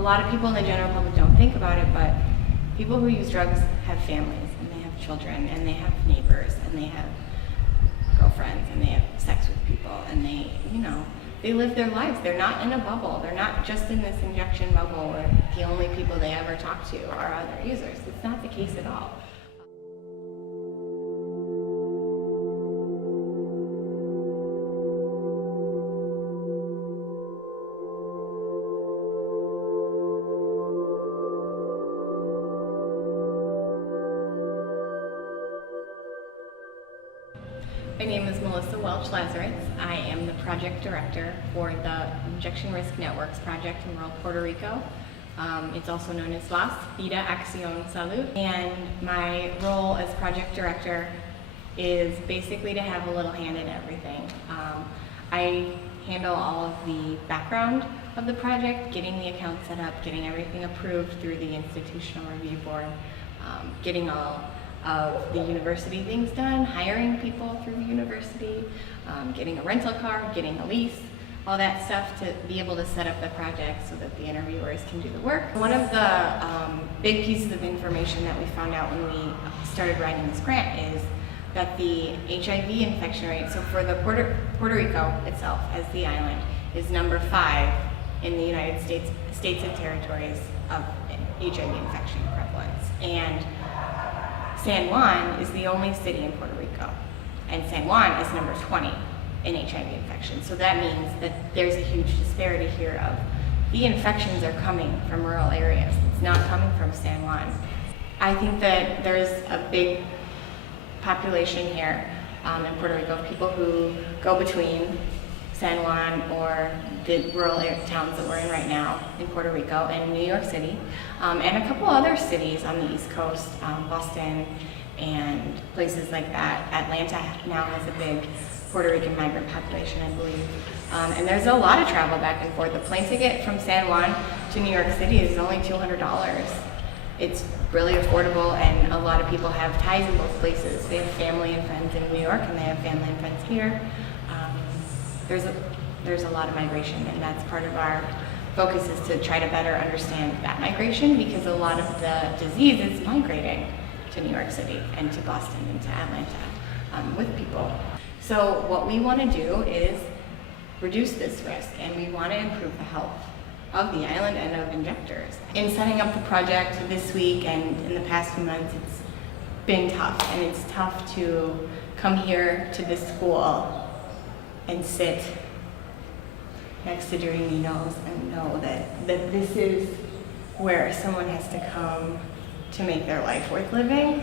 a lot of people in the general public don't think about it, but people who use drugs have families, and they have children, and they have neighbors, and they have girlfriends, and they have sex with people, and they, they live their lives. They're not in a bubble. They're not just in this injection bubble where the only people they ever talk to are other users. It's not the case at all. My name is Melissa Welch-Lazaretz. I am the project director for the Injection Risk Networks project in rural Puerto Rico. It's also known as LAS, Vida Acción Salud. And my role as project director is basically to have a little hand in everything. I handle all of the background of the project, getting the account set up, getting everything approved through the Institutional Review Board, getting all of the university things done, hiring people through the university, getting a rental car, getting a lease, all that stuff to be able to set up the project so that the interviewers can do the work. One of the big pieces of information that we found out when we started writing this grant is that the HIV infection rate, so for the Puerto Rico itself as the island, is number 5 in the United States and territories of HIV infection prevalence. And San Juan is the only city in Puerto Rico, and San Juan is number 20 in HIV infection. So that means that there's a huge disparity here of the infections are coming from rural areas. It's not coming from San Juan. I think that there's a big population here in Puerto Rico of people who go between San Juan or the rural towns that we're in right now in Puerto Rico and New York City, and a couple other cities on the East Coast, Boston and places like that. Atlanta now has a big Puerto Rican migrant population, I believe. And there's a lot of travel back and forth. The plane ticket from San Juan to New York City is only $200. It's really affordable, and a lot of people have ties in both places. They have family and friends in New York, and they have family and friends here. There's a lot of migration, and that's part of our focus is to try to better understand that migration, because a lot of the disease is migrating to New York City and to Boston and to Atlanta with people. So what we want to do is reduce this risk, and we want to improve the health of the island and of injectors. In setting up the project this week and in the past few months, it's been tough, and it's tough to come here to this school and sit next to dirty needles and know that this is where someone has to come to make their life worth living.